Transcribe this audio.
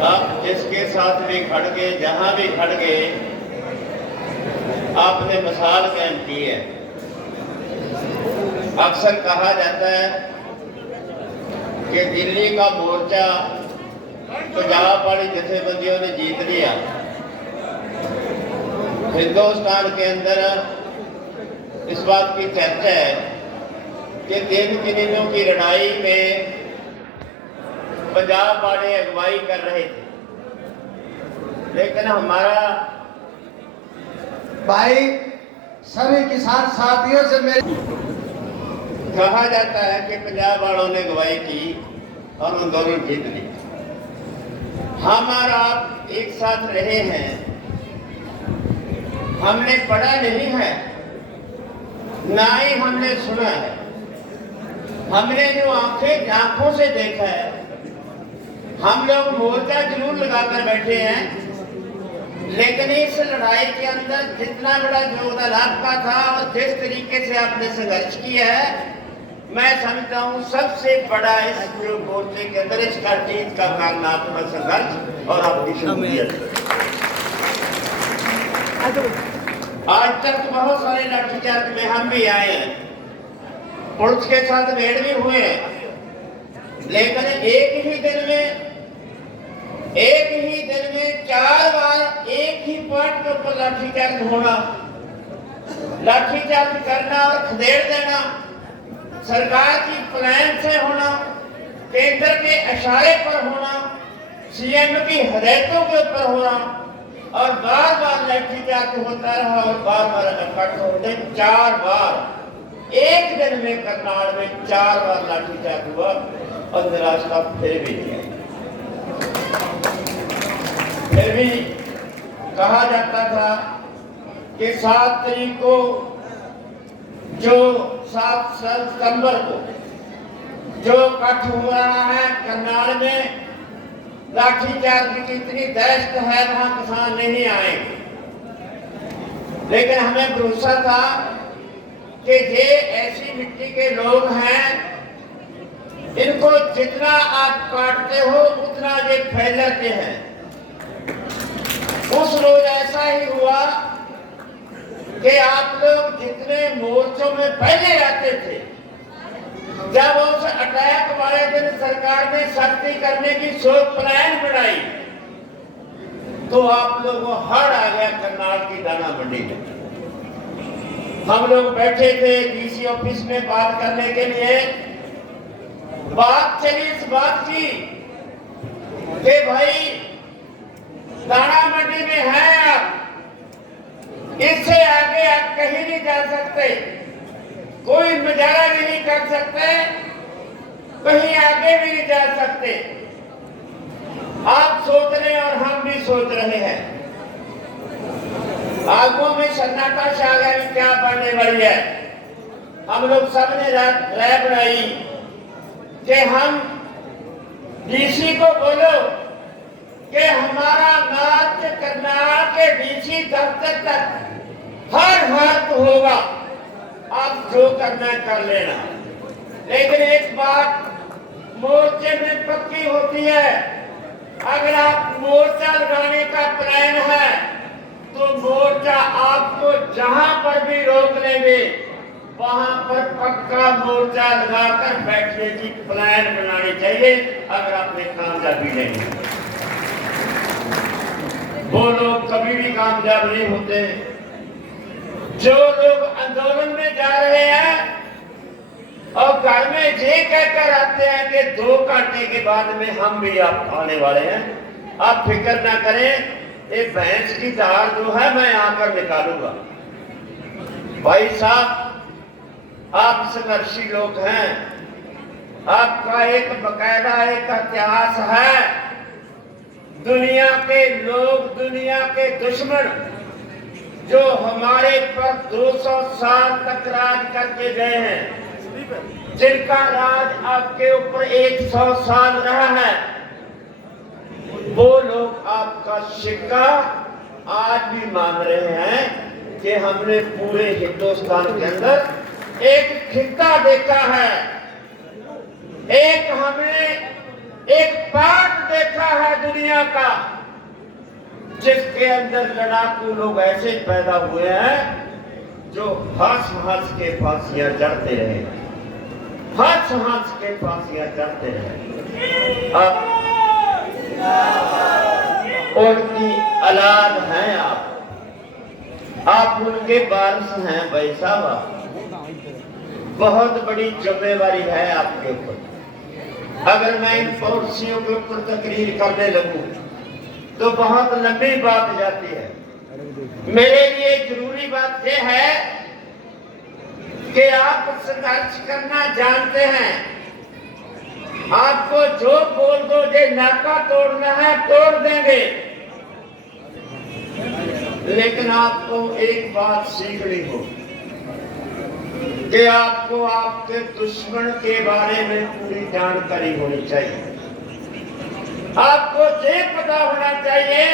आप जिसके साथ भी खड़ गए, जहां भी खड़ गए, आपने मिसाल कायम की है। अक्सर कहा जाता है कि दिल्ली का मोर्चा पंजाब वाली जथेबंदियों ने जीत लिया। हिंदुस्तान के अंदर इस बात की चर्चा है कि 3 दिनों की लड़ाई में पंजाब वाले अगुवाई कर रहे थे, लेकिन हमारा भाई सभी किसान साथियों से मेरी कहा जाता है कि पंजाब वालों ने अगुवाई की और आंदोलन जीत ली। हम और आप एक साथ रहे हैं, हमने पढ़ा नहीं है, ना ही हमने सुना है। हमने जो आंखों से देखा है, हम लोग मोर्चा जरूर लगाकर बैठे हैं, लेकिन इस लड़ाई के अंदर जितना बड़ा योगदान आपका था और जिस तरीके से आपने संघर्ष किया है, मैं समझता हूँ सबसे बड़ा इस जो मोर्चे के अंदर इसका जीत का कारण आपका संघर्ष और आपकी शमूलियत। आज तक बहुत सारे लाठीचार्ज में हम भी आए हैं, पुलिस के साथ भेड़ भी हुए हैं, लेकिन एक ही दिन में 4 बार एक ही पॉइंट के ऊपर लाठीचार्ज होना, लाठीचार्ज करना और खदेड़ देना, सरकार की प्लान से होना, केंद्र के इशारे पर होना, सीएम की हदायतों के ऊपर होना और बार बार लाठीचार्ज होता रहा और बार बार इकट्ठ होते। 4 बार एक दिन में करनाल में 4 बार लाठीचार्ज हुआ और निराशा फिर भी नहीं आई। फिर भी कहा जाता था कि 7 तारीख को जो 7 सितंबर को जो इकट्ठ हो रहा है करनाल में, लाठीचार्ज की इतनी दहशत है, वहां किसान नहीं आए, लेकिन हमें भरोसा था कि ये ऐसी मिट्टी के लोग हैं, इनको जितना आप काटते हो उतना ये फैलाते हैं। उस रोज ऐसा ही हुआ कि आप लोग जितने मोर्चों में पहले आते थे, जब उस अटैक वाले दिन सरकार ने सख्ती करने की सोच प्लान बनाई, तो आप लोगों को हड़ आ गया करनाल की दाना मंडी में। हम लोग बैठे थे डीसी ऑफिस में बात करने के लिए, बात चली इस बात की कि भाई दाना मंडी में हैं आप, इससे आगे आप कहीं नहीं जा सकते, कोई नजारा नहीं कर सकते, कहीं आगे भी नहीं जा सकते। आप सोच रहे हैं और हम भी सोच रहे हैं, आगों में सन्नाटा छा गया कि क्या बनने वाली है। हम लोग सबने राय बनाई कि हम डीसी को बोलो कि हमारा मार्च करनाल के डीसी दफ्तर तक हर हाथ होगा, आप जो करना है कर लेना। लेकिन एक बात मोर्चे में पक्की होती है, अगर आप मोर्चा लगाने का प्लान है तो मोर्चा आपको जहां पर भी रोक लेंगे, वहां पर पक्का मोर्चा लगाकर बैठने की प्लान बनानी चाहिए। अगर आपने कामयाबी नहीं, वो लोग कभी भी कामयाब नहीं होते। जो लोग आंदोलन में जा रहे हैं और घर में ये कहकर आते हैं कि 2 घंटे के बाद में हम भी आप आने वाले हैं, आप फिक्र ना करें, ये भैंस की धार जो है मैं आकर निकालूंगा। भाई साहब, आप संघर्षी लोग हैं, आपका एक बकायदा एक इतिहास है। दुनिया के लोग, दुनिया के दुश्मन जो हमारे पर 200 साल तक राज करके गए हैं, जिनका राज आपके ऊपर 100 साल रहा है, वो लोग आपका शिक्का आज भी मान रहे हैं कि हमने पूरे हिंदुस्तान के अंदर एक खित्ता देखा है, एक हमने एक पार्ट देखा है दुनिया का जिसके अंदर लड़ाकू लोग ऐसे पैदा हुए हैं जो हंस हंस के फांसियां चढ़ते रहे, हंस हंस के फांसियां चढ़ते रहे। अब उनकी औलाद हैं आप उनके वारिस हैं भाई साहब। बहुत बड़ी जिम्मेवारी है आपके ऊपर। अगर मैं इन पॉलिसियों के ऊपर तकरीर करने लगूं तो बहुत लंबी बात जाती है। मेरे लिए जरूरी बात यह है कि आप संघर्ष करना जानते हैं। आपको जो बोल दो जे नाका तोड़ना है तोड़ देंगे, लेकिन आपको एक बात सीखनी हो कि आपको आपके दुश्मन के बारे में पूरी जानकारी होनी चाहिए। आपको ये पता होना चाहिए